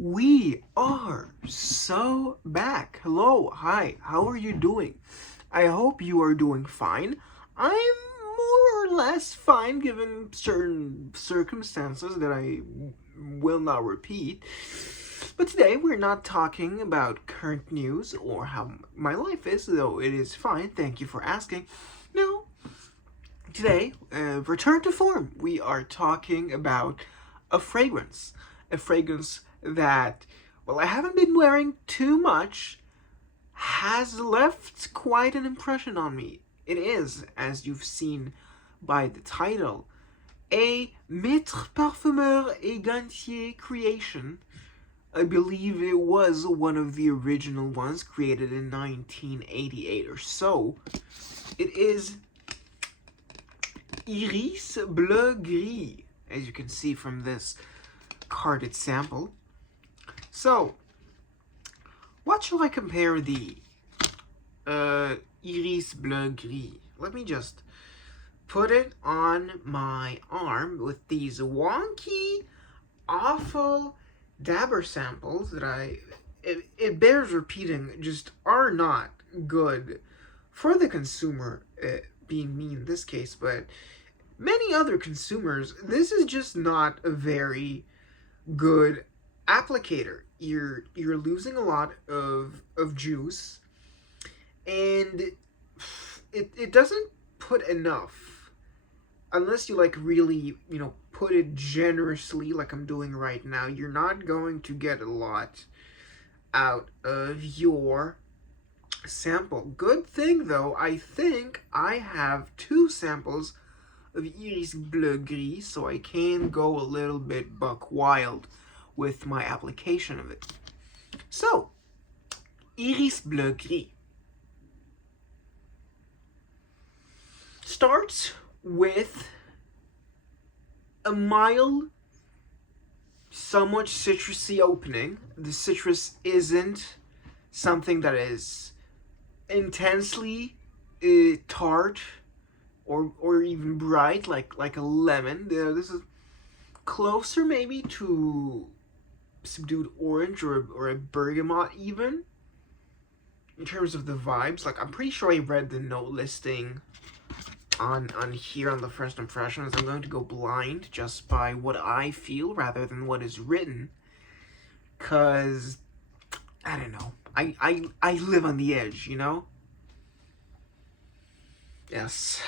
We are so back. Hello, hi, how are you doing? I hope you are doing fine. I'm more or less fine given certain circumstances that I will not repeat. But today we're not talking about current news or how my life is, though it is fine. Thank you for asking. No, today, return to form. We are talking about a fragrance. A fragrance that, well, I haven't been wearing too much, has left quite an impression on me. It is, as you've seen by the title, a Maître Parfumeur et Gantier creation. I believe it was one of the original ones created in 1988 or so. It is Iris bleu gris, as you can see from this carded sample. So, what shall I compare the Iris bleu gris? Let me just put it on my arm with these wonky, awful dabber samples that it bears repeating, just are not good for the consumer, being me in this case, but many other consumers. This is just not a very good applicator. You're losing a lot of juice, and it doesn't put enough unless you really put it generously like I'm doing right now. You're not going to get a lot out of your sample. Good thing though, I think I have two samples of Iris bleu gris, so I can go a little bit buck wild with my application of it. So, Iris bleu gris starts with a mild, somewhat citrusy opening. The citrus isn't something that is intensely tart or even bright like a lemon. This is closer maybe to subdued orange or a bergamot even, in terms of the vibes. Like, I'm pretty sure I read the note listing on here on the first impressions. I'm going to go blind just by what I feel rather than what is written, cause I don't know. I live on the edge, you know? Yes.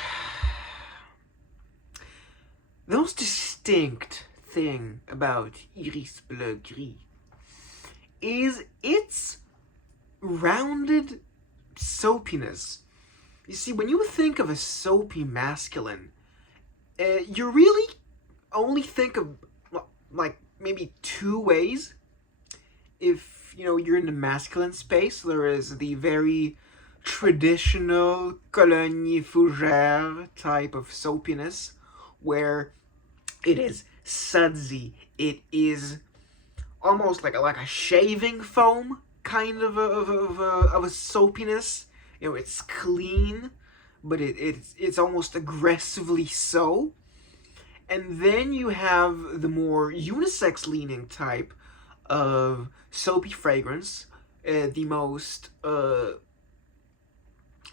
The most distinct thing about Iris bleu gris is its rounded soapiness. You see, when you think of a soapy masculine, you really only think of like maybe two ways. If you're in the masculine space, there is the very traditional Cologne fougère type of soapiness, where it is sudsy. It is almost like a shaving foam kind of a soapiness. It's clean, but it's almost aggressively so. And then you have the more unisex leaning type of soapy fragrance. The most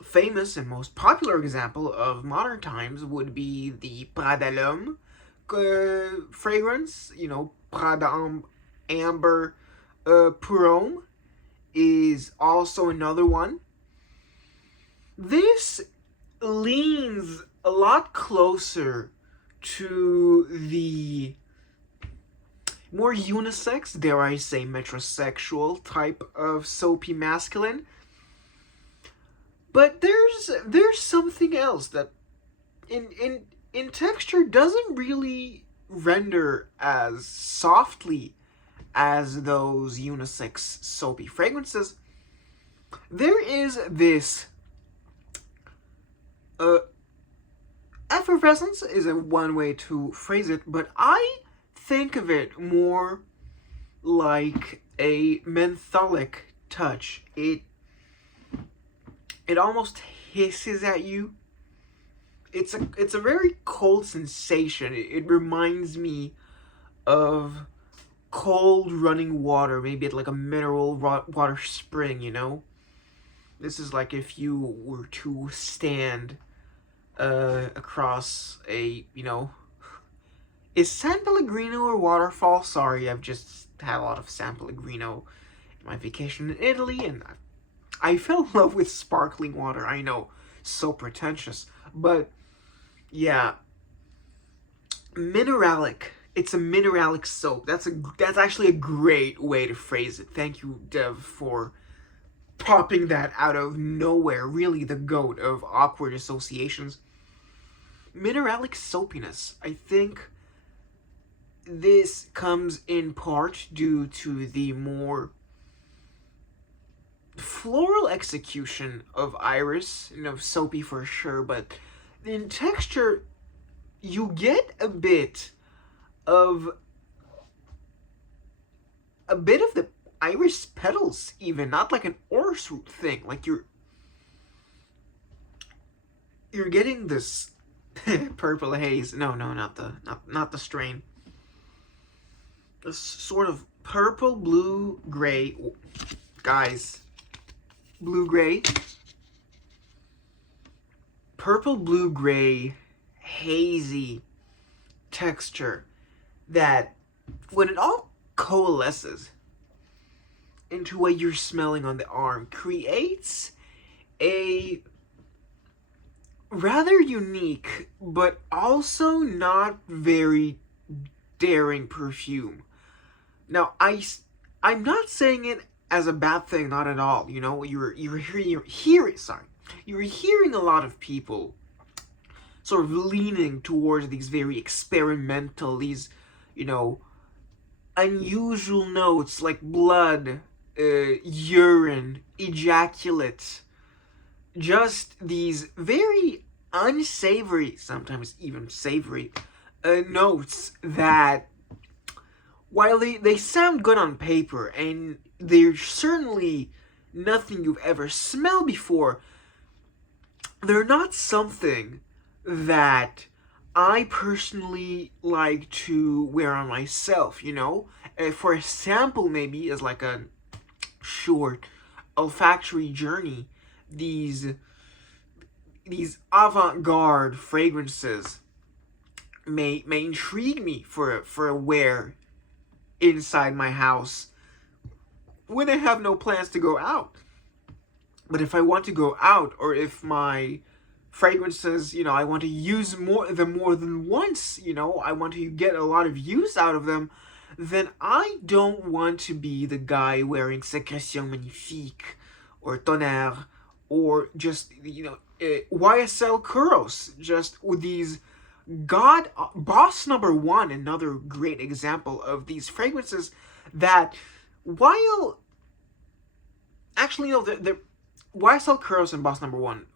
famous and most popular example of modern times would be the Prada L'Homme fragrance. Prada Amber Pour Homme is also another one. This leans a lot closer to the more unisex, dare I say metrosexual type of soapy masculine. But there's something else that in texture doesn't really render as softly as those unisex soapy fragrances. There is this effervescence is one way to phrase it, but I think of it more like a mentholic touch. It almost hisses at you. It's a very cold sensation. It reminds me of cold running water, maybe at like a mineral water spring, you know? This is like if you were to stand across a, you know, is San Pellegrino a waterfall? Sorry, I've just had a lot of San Pellegrino in my vacation in Italy, and I fell in love with sparkling water. I know, so pretentious, but yeah, mineralic. It's a mineralic soap. That's actually a great way to phrase it. Thank you, Dev, for popping that out of nowhere. Really, the goat of awkward associations. Mineralic soapiness. I think this comes in part due to the more floral execution of iris, you know, soapy for sure, but in texture, you get a bit of the iris petals, even not like an orris root thing. Like you're getting this purple haze. No, not the strain. This sort of purple, blue, gray, guys. Blue gray, purple, blue, gray, hazy texture that, when it all coalesces into what you're smelling on the arm, creates a rather unique but also not very daring perfume. Now, I'm not saying it as a bad thing, not at all. You know, you're hearing a lot of people sort of leaning towards these very experimental, these, you know, unusual notes like blood, urine, ejaculate, just these very unsavory, sometimes even savory, notes that, while they sound good on paper, and they're certainly nothing you've ever smelled before, they're not something that I personally like to wear on myself, you know? For a sample, maybe, as like a short olfactory journey, these avant-garde fragrances may intrigue me for a wear inside my house when I have no plans to go out. But if I want to go out, or if my fragrances, you know, I want to use them more than once, you know, I want to get a lot of use out of them, then I don't want to be the guy wearing Sécrétion Magnifique or Tonnerre, or just, you know, YSL Kuros, just with these Boss Number One, another great example of these fragrances that, while actually, no, the YSL Kuros and Boss Number One,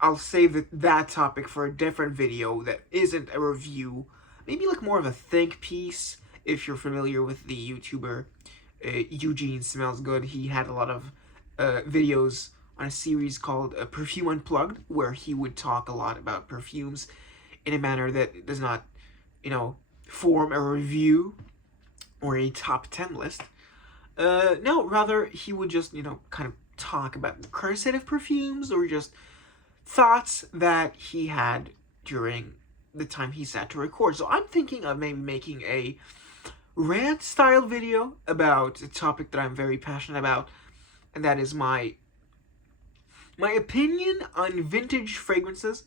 I'll save that topic for a different video that isn't a review. Maybe like more of a think piece, if you're familiar with the YouTuber Eugene Smells Good. He had a lot of videos on a series called Perfume Unplugged, where he would talk a lot about perfumes in a manner that does not, you know, form a review or a top 10 list. No, rather, he would just, you know, kind of talk about the current state of perfumes, or just thoughts that he had during the time he sat to record. So I'm thinking of maybe making a rant-style video about a topic that I'm very passionate about, and that is my opinion on vintage fragrances.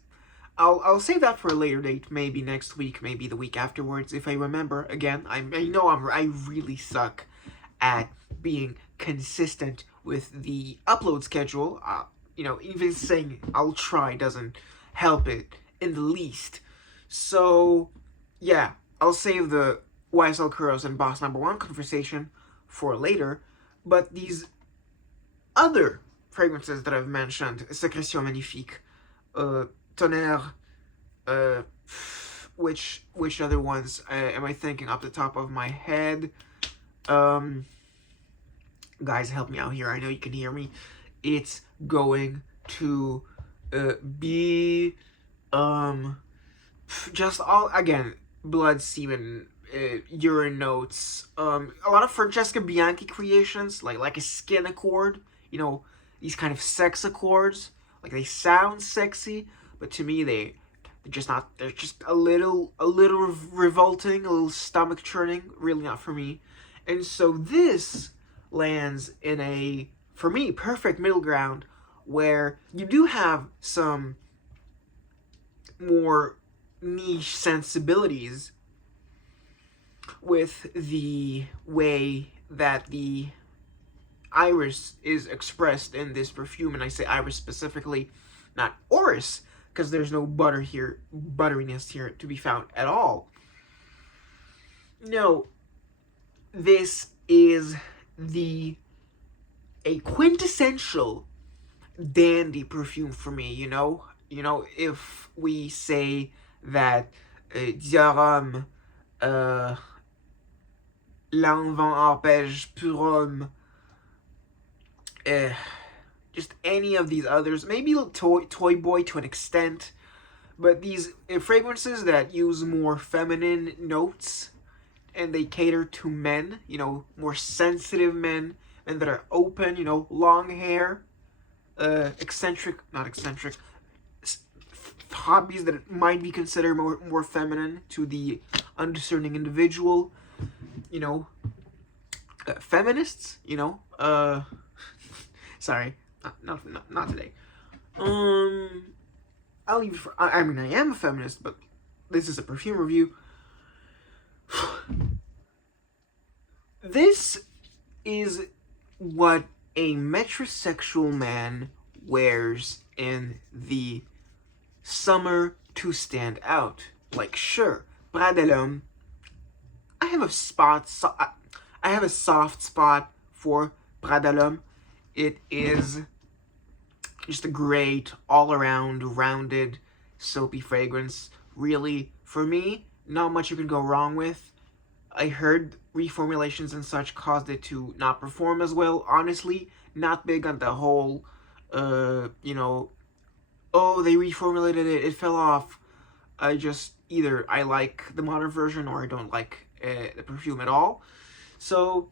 I'll save that for a later date, maybe next week, maybe the week afterwards, if I remember. Again, I know I really suck at being consistent with the upload schedule. You know, even saying I'll try doesn't help it in the least. So, yeah, I'll save the YSL Kuros and Boss Number One conversation for later. But these other fragrances that I've mentioned, Sécrétion Magnifique, Tonnerre, which other ones am I thinking off the top of my head? Guys, help me out here. I know you can hear me. It's going to be just all, again, blood, semen, urine notes. A lot of Francesca Bianchi creations, like a skin accord. You know, these kind of sex accords. Like, they sound sexy, but to me they're just not. They're just a little revolting, a little stomach churning. Really not for me. And so this lands in a, for me, perfect middle ground where you do have some more niche sensibilities with the way that the iris is expressed in this perfume. And I say iris specifically, not orris, because there's no butteriness here to be found at all. No, this is a quintessential dandy perfume for me, you know? You know, if we say that Dior Homme, L'Envant Arpège Pur Homme, just any of these others, maybe Toy Boy to an extent, but these fragrances that use more feminine notes, and they cater to men, you know, more sensitive men, and that are open, you know, long hair, not eccentric, hobbies that might be considered more feminine to the undiscerning individual, you know, feminists, you know, sorry, not today. I'll leave it for, I mean, I am a feminist, but this is a perfume review. This is what a metrosexual man wears in the summer to stand out. Like, sure, Bras de l'Homme, I have a soft spot for Bras de l'Homme. It is just a great, all-around, rounded, soapy fragrance. Really, for me, not much you can go wrong with. I heard reformulations and such caused it to not perform as well. Honestly, not big on the whole, you know, oh, they reformulated it, it fell off. Either I like the modern version or I don't like the perfume at all. So,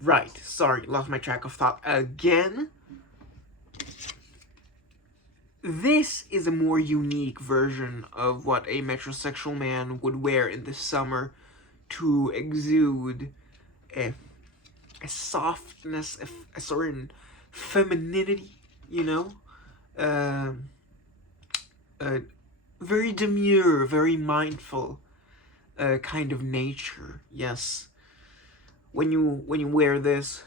right, sorry, lost my track of thought again. This is a more unique version of what a metrosexual man would wear in the summer to exude a softness, a certain femininity, you know? Very demure, very mindful kind of nature, yes. When you wear this,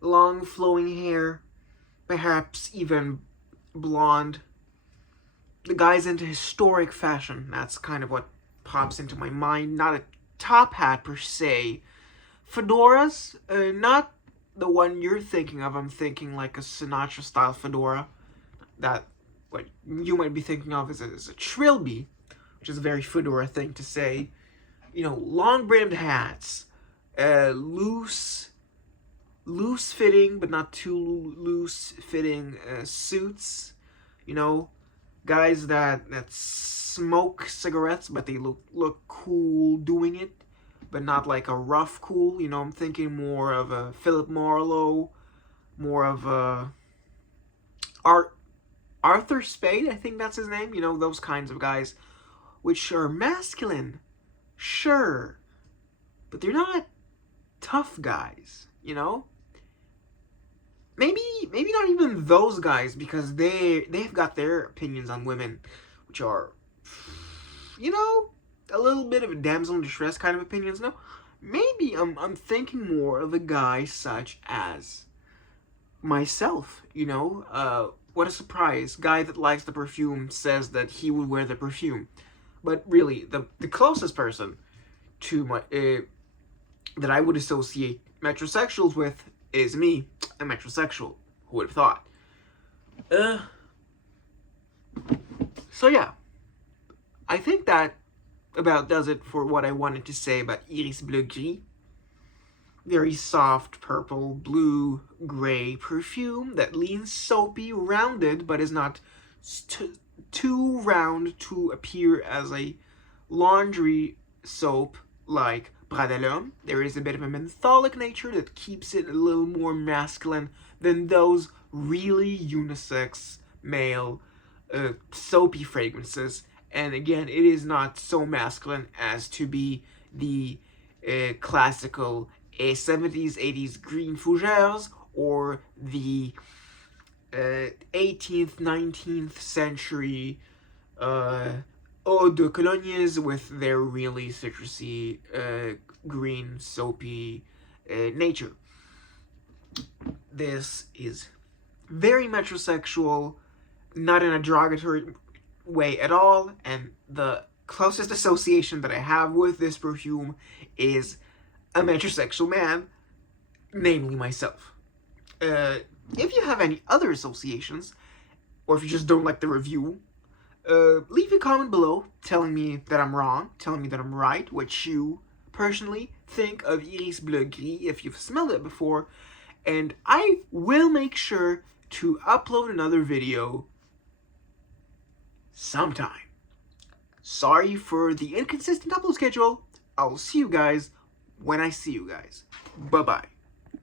long flowing hair, perhaps even blonde. The guy's into historic fashion. That's kind of what pops into my mind. Not a top hat per se. Fedoras, not the one you're thinking of. I'm thinking like a Sinatra style fedora. That what you might be thinking of is a trilby, which is a very fedora thing to say. You know, long brimmed hats, loose fitting, but not too loose fitting suits. You know, guys that smoke cigarettes, but they look cool doing it, but not like a rough cool. You know, I'm thinking more of a Philip Marlowe, more of a Arthur Spade, I think that's his name. You know, those kinds of guys, which are masculine, sure, but they're not tough guys, you know? Maybe not even those guys, because they've got their opinions on women, which are, you know, a little bit of a damsel in distress kind of opinions. No, maybe I'm thinking more of a guy such as myself, you know? What a surprise. Guy that likes the perfume says that he would wear the perfume. But really, the closest person to my that I would associate metrosexuals with is me, a metrosexual. Who would have thought? So yeah, I think that about does it for what I wanted to say about Iris Bleu Gris. Very soft purple, blue, gray perfume that leans soapy, rounded, but is not too round to appear as a laundry soap like Bras de l'Homme. There is a bit of a mentholic nature that keeps it a little more masculine than those really unisex male soapy fragrances. And again, it is not so masculine as to be the classical 70s, 80s green fougères or the 18th, 19th century eau de colognes with their really citrusy, green, soapy nature. This is very metrosexual, not in a derogatory way at all, and the closest association that I have with this perfume is a metrosexual man, namely myself. If you have any other associations, or if you just don't like the review, leave a comment below telling me that I'm wrong, telling me that I'm right, what you personally think of Iris Bleu Gris if you've smelled it before, and I will make sure to upload another video sometime. Sorry for the inconsistent upload schedule. I'll see you guys when I see you guys. Bye-bye.